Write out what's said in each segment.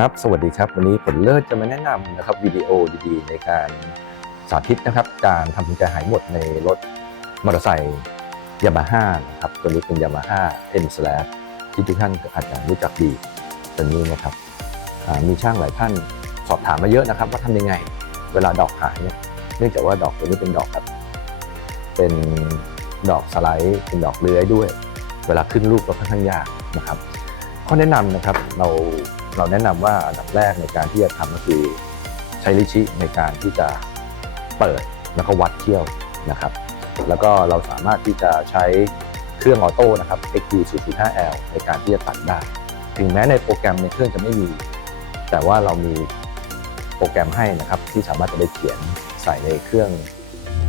ครับ สวัสดีครับ วันนี้ผลเลิศจะมาแนะนำนะครับวิดีโอดีๆ ในการสาธิตนะครับ การทำกุญแจหายหมดในรถมอเตอร์ไซค์ยามาฮ่านะครับ ตัวนี้เป็นยามาฮ่า M slash ที่ทุกท่านอาจจะรู้จักดีตัวนี้นะครับมีช่างหลายท่านสอบถามมาเยอะนะครับ ว่าทำยังไง เวลาดอกหายเนี่ยเนื่องจากว่าดอกตัวนี้เป็นดอกแบบเป็นดอกสไลด์เป็นดอกเลื้อยด้วย เวลาขึ้นรูปก็ค่อนข้างยากนะครับ ข้อแนะนำนะครับเรา เราแนะนำว่าอันดับแรกในการที่จะทำก็คือใช้ลิชิในการที่จะเปิดแล้วก็วัดเที่ยวนะครับ แล้วก็เราสามารถที่จะใช้เครื่องออโต้นะครับ XD 0 5 L ในการที่จะตัดได้ ถึงแม้ในโปรแกรมในเครื่องจะไม่มี แต่ว่าเรามีโปรแกรมให้นะครับที่สามารถจะไปเขียนใส่ในเครื่อง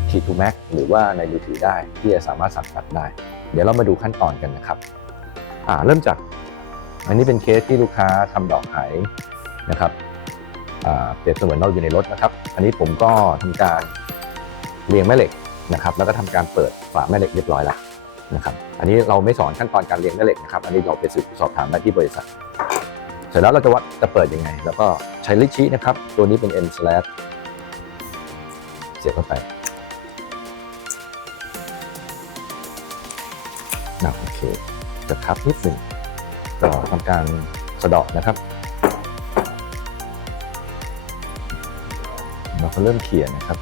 T2 Max หรือว่าในมือถือได้ที่จะสามารถสั่งตัดได้ เดี๋ยวเรามาดูขั้นตอนกันนะครับอ่าเริ่มจาก อันนี้เป็นเคสที่ลูกค้าทำดอกหายนะครับเปรียบเสมือนเราอยู่ในรถนะครับ อันนี้ผมก็ทำการเรียงแม่เหล็กนะครับ แล้วก็ทำการเปิดฝาแม่เหล็กเรียบร้อยแล้วนะครับ อันนี้เราไม่สอนขั้นตอนการเรียงแม่เหล็กนะครับ อันนี้เราไปสืบสอบถามได้ที่บริษัท เสร็จแล้วเราจะวัดจะเปิดยังไง แล้วก็ใช้ลิชชี่นะครับ ตัวนี้เป็น M slash เสียบเข้าไปนะโอเคจะคับนิดหนึ่ง ก็ทำการสะเดาะนะครับ เราก็เริ่มเขียนนะครับ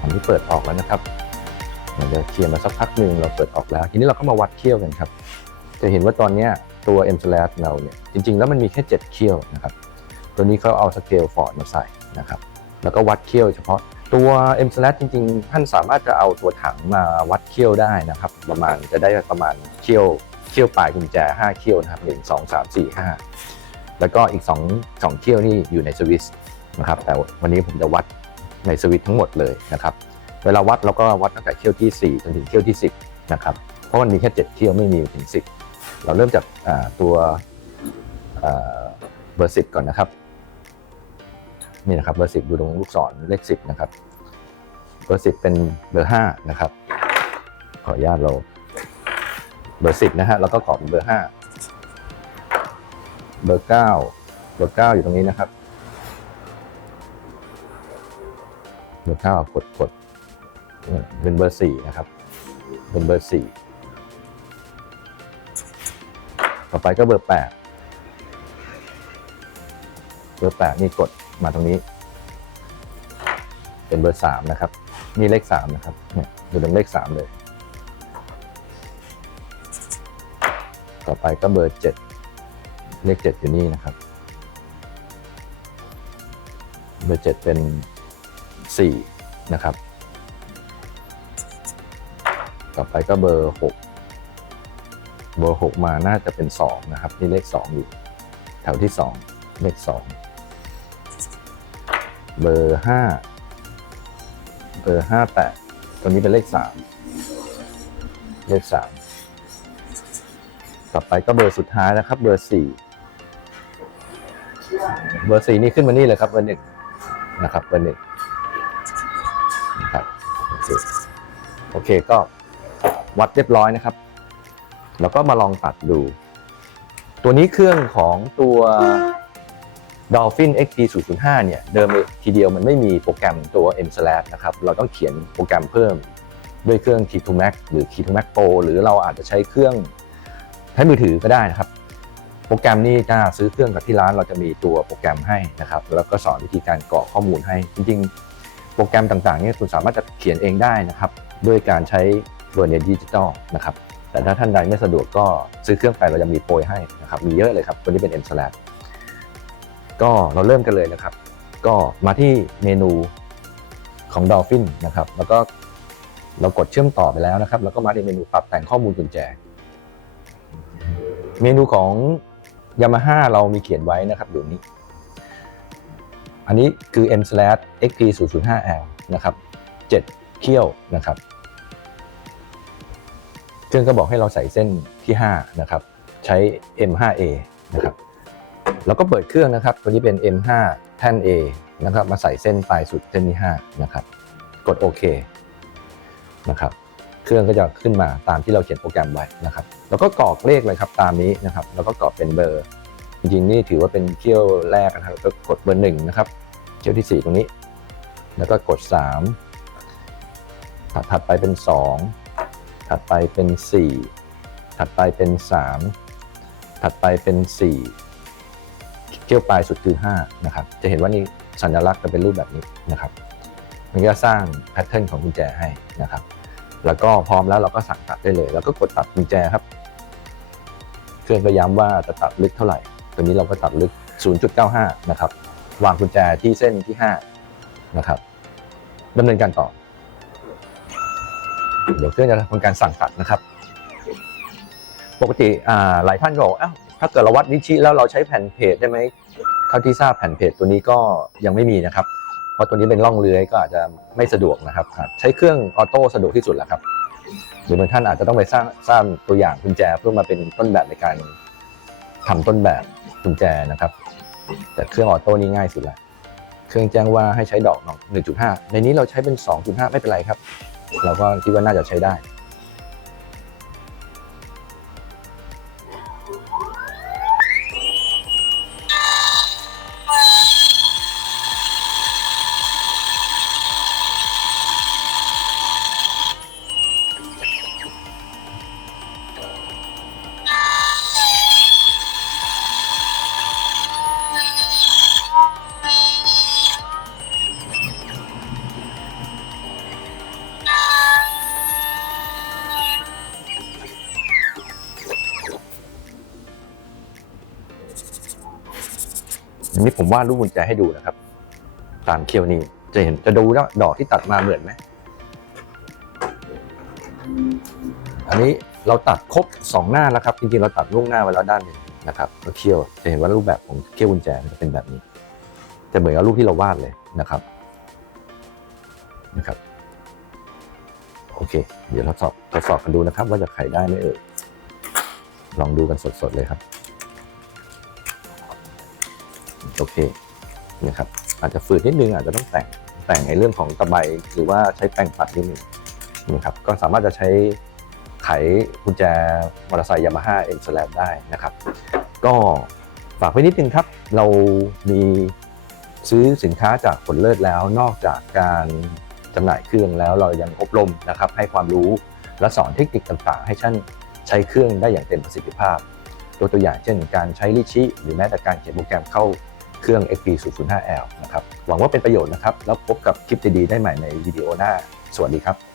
อันนี้เปิดออกแล้วนะครับเราจะเคลียร์มาสักพักหนึ่งเราเปิดออกแล้ว ทีนี้เราก็มาวัดเขี้ยวกันครับ จะเห็นว่าตอนนี้ ตัว M s l a s เราเนี่ยจริง ๆ แล้วมันมีแค่ 7 เขี้ยวนะครับ ตัวนี้เขาเอาสเกลฟอร์ดมาใส่นะครับ แล้วก็วัดเขี้ยวเฉพาะตัว M slash จริง ๆ ท่านสามารถจะเอาตัวถังมาวัดเขี้ยวได้นะครับ ประมาณจะได้ประมาณเขี้ยวเขี้ยวปลายกุญแจ 5 เขี้ยวนะครับ1 2 3 4 5แล้วก็อีก2 2เขี้ยวนี่อยู่ในสวิสนะครับ แต่วันนี้ผมจะวัดในสวิตทั้งหมดเลยนะครับ เวลาวัดเราก็วัดตั้งแต่เขี้ยวที่ 4 จนถึงเขี้ยวที่ 10 นะครับ เพราะมันมีแค่ 7เขี้ยวไม่มีถึง 10 เราเริ่มจากตัวเบอร์10ก่อนนะครับ นี่นะครับเบอร์10ดูตรงลูกศรเลข10นะครับ เบอร์10เป็นเบอร์5นะครับ ขออนุญาตเราเบอร์10นะฮะแล้วก็ขอเป็นเบอร์5เบอร์9เบอร์9อยู่ตรงนี้นะครับ เบอร์9กดกดเป็นเบอร์4นะครับ เป็นเบอร์4 ต่อไปก็เบอร์8เบอร์8นี่กดมาตรงนี้ เป็นเบอร์3นะครับ นี่เลข3นะครับ เนี่ยอยู่ตรงเลข3เลย ต่อไปก็เบอร์7เลข7อยู่นี่นะครับ เบอร์7เป็น4นะครับ ต่อไปก็เบอร์6 เบอร์6มาน่าจะเป็น2นะครับนี่เลข2อยู่แถวที่2เลข2เบอร์5เบอร์5แตะตรงนี้เป็นเลข3เลข3ต่อไปก็เบอร์สุดท้ายนะครับ เบอร์4เบอร์4นี่ขึ้นมานี่เลยครับเบอร์1นะครับเบอร์1นะครับโอเคก็วัดเรียบร้อยนะครับ แล้วก็มาลองตัดดู ตัวนี้เครื่องของตัว Dolphin XP 005เนี่ยเดิมทีเดียวมันไม่มีโปรแกรมตัว M slash นะครับ เราต้องเขียนโปรแกรมเพิ่มด้วยเครื่อง T2 Max หรือ T2 Max Pro หรือเราอาจจะใช้เครื่องใช้มือถือก็ได้นะครับ โปรแกรมนี้ถ้าซื้อเครื่องกับที่ร้านเราจะมีตัวโปรแกรมให้นะครับ แล้วก็สอนวิธีการกรอกข้อมูลให้ จริงๆ โปรแกรมต่างๆเนี่ยคุณสามารถจะเขียนเองได้นะครับ ด้วยการใช้ตัวเน็ตดิจิตอลนะครับ แต่ถ้าท่านใดไม่สะดวกก็ซื้อเครื่องไปเราจะมีโปรยให้นะครับมีเยอะเลยครับตัวนี้เป็น M s l a s ก็เราเริ่มกันเลยนะครับ ก็มาที่เมนูของ Dolphin นะครับแล้วก็เรากดเชื่อมต่อไปแล้วนะครับ แล้วก็มาที่เมนูปรับแต่งข้อมูลกุญแจ เมนูของ Yamaha เรามีเขียนไว้นะครับอยู่นี้ อันนี้คือ M/XP005L นะครับ 7 เขี้ยวนะครับ เครื่องก็บอกให้เราใส่เส้นที่ 5 นะครับ ใช้ M5A นะครับ แล้วก็เปิดเครื่องนะครับ ตัวนี้เป็น M5 แท่น A นะครับ มาใส่เส้นปลายสุดเส้นที่ 5 นะครับ กดโอเคนะครับ เครื่องก็จะขึ้นมาตามที่เราเขียนโปรแกรมไว้นะครับ แล้วก็กรอกเลขเลยครับตามนี้นะครับ แล้วก็กรอกเป็นเบอร์ จริงๆนี่ถือว่าเป็นเที่ยวแรกนะครับ ก็กดเบอร์หนึ่งนะครับเที่ยวที่ 4 ตรงนี้ แล้วก็กด 3 ถัดไปเป็น 2 ถัดไปเป็น 4 ถัดไปเป็น 3 ถัดไปเป็น 4เที่ยวปลายสุดคือ 5 นะครับ จะเห็นว่านี่สัญลักษณ์จะเป็นรูปแบบนี้นะครับ มันก็สร้างแพทเทิร์นของกุญแจให้นะครับ แล้วก็พร้อมแล้วเราก็สั่งตัดได้เลย แล้วก็กดตัดกุญแจครับ เครื่องก็ย้ำว่าจะตัดลึกเท่าไหร่ ตัวนี้เราก็ตัดลึก 0.95 นะครับ วางกุญแจที่เส้นที่ 5 นะครับดำเนินการต่อ เดี๋ยวเครื่องจะทำการสั่งตัดนะครับ ปกติหลายท่านก็บอกอ้าวถ้าเกิดเราวัดนิชิแล้วเราใช้แผ่นเพจได้ไหมเท่าที่ทราบแผ่นเพจตัวนี้ก็ยังไม่มีนะครับ เพราะตัวนี้เป็นร่องเลื้อยก็อาจจะไม่สะดวกนะครับ ใช้เครื่องออโต้สะดวกที่สุดแหละครับ หรือบางท่านอาจจะต้องไปสร้างสร้างตัวอย่างกุญแจเพื่อมาเป็นต้นแบบในการทำต้นแบบกุญแจนะครับ แต่เครื่องออโต้นี่ง่ายสุดละเครื่องแจ้งว่าให้ใช้ดอกหนึ่งจุดห้าในนี้เราใช้เป็น2.5ไม่เป็นไรครับ เราก็คิดว่าน่าจะใช้ได้ อันนี้ผมวาดรูปกุญแจให้ดูนะครับ ตามเคียวนี้จะเห็นจะดูว่าดอกที่ตัดมาเหมือนไหมอันนี้เราตัดครบสองหน้าแล้วครับจริงๆเราตัดล่วงหน้าไว้แล้วด้านหนึ่งนะครับแล้วเคี่ยวจะเห็นว่ารูปแบบของเคี่ยวกุญแจจะเป็นแบบนี้จะเหมือนกับรูปที่เราวาดเลยนะครับนะครับ โอเค เดี๋ยวทดสอบทดสอบกันดูนะครับ ว่าจะไขได้ไหมเอ่ยลองดูกันสดๆเลยครับ โอเคนะครับอาจจะฝืดนิดนึงอาจจะต้องแต่งแต่งในเรื่องของตะไบหรือว่าใช้แปรงปัดนิดนึงนะครับก็สามารถจะใช้ไขกุญแจมอเตอร์ไซค์ยามาฮ่าเอ็นสแลได้นะครับ ก็ฝากไว้นิดนึงครับ เรามีซื้อสินค้าจากผลเลิศแล้วนอกจากการจำหน่ายเครื่องแล้วเรายังอบรมนะครับ ให้ความรู้และสอนเทคนิคต่างๆ ให้ท่านใช้เครื่องได้อย่างเต็มประสิทธิภาพตัวตัวอย่างเช่น การใช้ลิชิหรือแม้แต่การเขียนโปรแกรมเข้า เครื่อง XP 005L นะครับ หวังว่าเป็นประโยชน์นะครับ แล้วพบกับคลิปดีๆได้ใหม่ในวิดีโอหน้า สวัสดีครับ